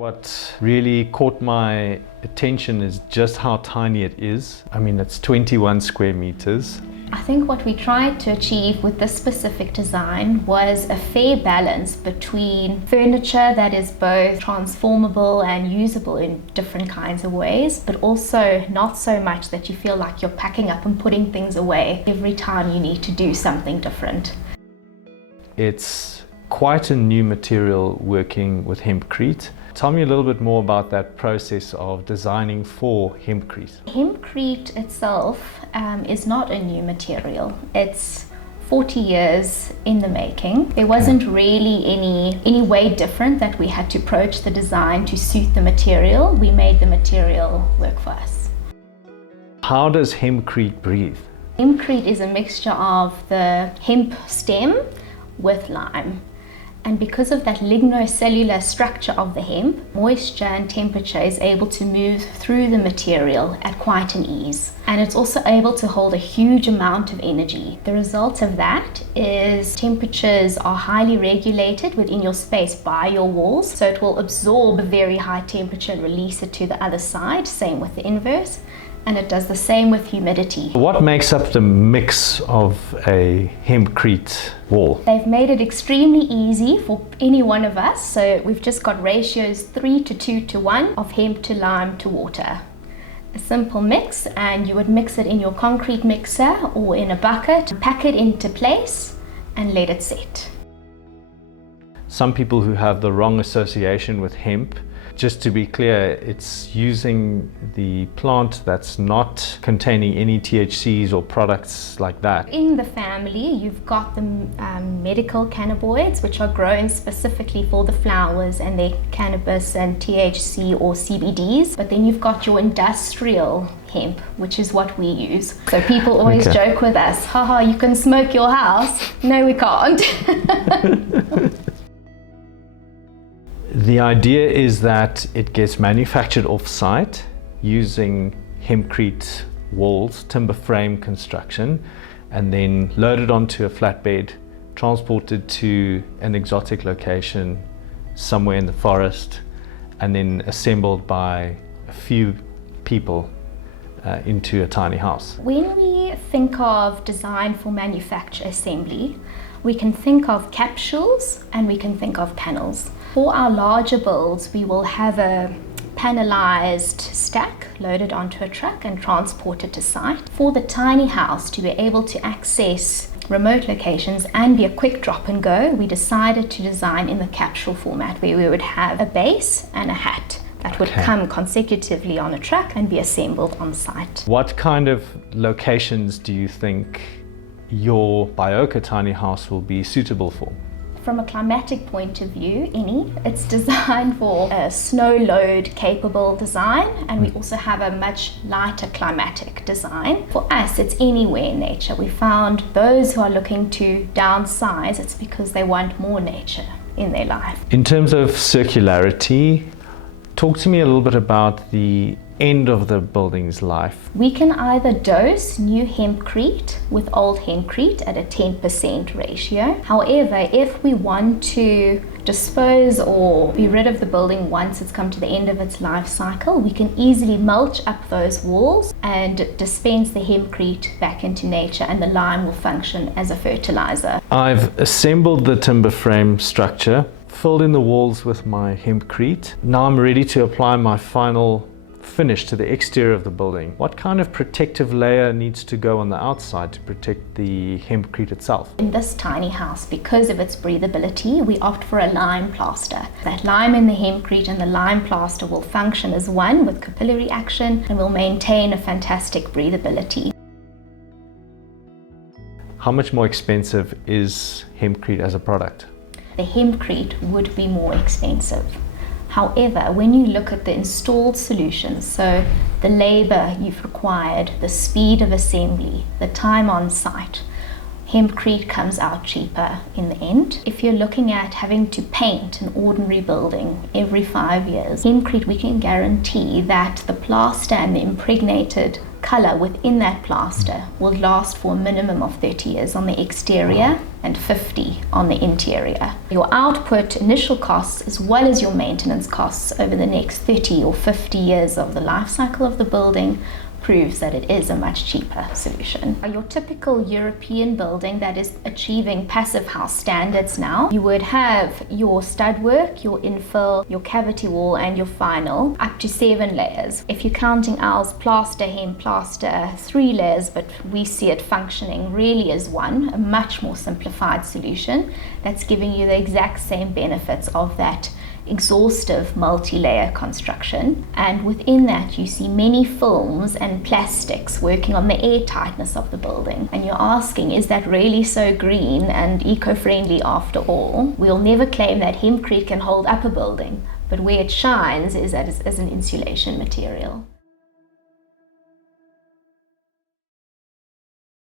What really caught my attention is just how tiny it is. I mean, it's 21 square meters. I think what we tried to achieve with this specific design was a fair balance between furniture that is both transformable and usable in different kinds of ways, but also not so much that you feel like you're packing up and putting things away every time you need to do something different. It's quite a new material working with Hempcrete. Tell me a little bit more about that process of designing for Hempcrete. Hempcrete itself is not a new material. It's 40 years in the making. There wasn't really any way different that we had to approach the design to suit the material. We made the material work for us. How does Hempcrete breathe? Hempcrete is a mixture of the hemp stem with lime. And because of that lignocellular structure of the hemp, moisture and temperature is able to move through the material at quite an ease. And it's also able to hold a huge amount of energy. The result of that is temperatures are highly regulated within your space by your walls. So it will absorb a very high temperature and release it to the other side, same with the inverse. And it does the same with humidity. What makes up the mix of a Hempcrete wall? They've made it extremely easy for any one of us. So we've just got ratios 3 to 2 to 1 of hemp to lime to water. A simple mix, and you would mix it in your concrete mixer or in a bucket, pack it into place and let it set. Some people who have the wrong association with hemp, just to be clear, it's using the plant that's not containing any THCs or products like that. In the family, you've got the medical cannabinoids, which are grown specifically for the flowers and their cannabis and THC or CBDs. But then you've got your industrial hemp, which is what we use. So people always joke with us, haha, you can smoke your house. No, we can't. The idea is that it gets manufactured off-site using Hempcrete walls, timber frame construction, and then loaded onto a flatbed, transported to an exotic location somewhere in the forest, and then assembled by a few people into a tiny house. When we think of design for manufacture assembly, we can think of capsules and we can think of panels. For our larger builds, we will have a panelized stack loaded onto a truck and transported to site. For the tiny house, to be able to access remote locations and be a quick drop and go, we decided to design in the capsule format, where we would have a base and a hat that would come consecutively on a truck and be assembled on site. What kind of locations do you think your Bioca tiny house will be suitable for? From a climatic point of view, it's designed for a snow load capable design, and we also have a much lighter climatic design. For us, it's anywhere in nature. We found those who are looking to downsize, it's because they want more nature in their life. In terms of circularity, talk to me a little bit about the end of the building's life. We can either dose new Hempcrete with old Hempcrete at a 10% ratio. However, if we want to dispose or be rid of the building once it's come to the end of its life cycle, we can easily mulch up those walls and dispense the Hempcrete back into nature, and the lime will function as a fertilizer. I've assembled the timber frame structure, filled in the walls with my Hempcrete. Now I'm ready to apply my final finish to the exterior of the building. What kind of protective layer needs to go on the outside to protect the Hempcrete itself? In this tiny house, because of its breathability, we opt for a lime plaster. That lime in the Hempcrete and the lime plaster will function as one with capillary action and will maintain a fantastic breathability. How much more expensive is Hempcrete as a product? The Hempcrete would be more expensive. However, when you look at the installed solutions, so the labor you've required, the speed of assembly, the time on site, Hempcrete comes out cheaper in the end. If you're looking at having to paint an ordinary building every 5 years, Hempcrete, we can guarantee that the plaster and the impregnated colour within that plaster will last for a minimum of 30 years on the exterior and 50 on the interior. Your output initial costs as well as your maintenance costs over the next 30 or 50 years of the life cycle of the building proves that it is a much cheaper solution. Your typical European building that is achieving passive house standards now, you would have your stud work, your infill, your cavity wall and your final up to 7 layers. If you're counting ours plaster, hemp plaster, 3 layers, but we see it functioning really as one, a much more simplified solution that's giving you the exact same benefits of that exhaustive multi-layer construction, and within that you see many films and plastics working on the air tightness of the building, and you're asking, is that really so green and eco-friendly after all? We'll never claim that Hempcrete can hold up a building, but where it shines is as an insulation material.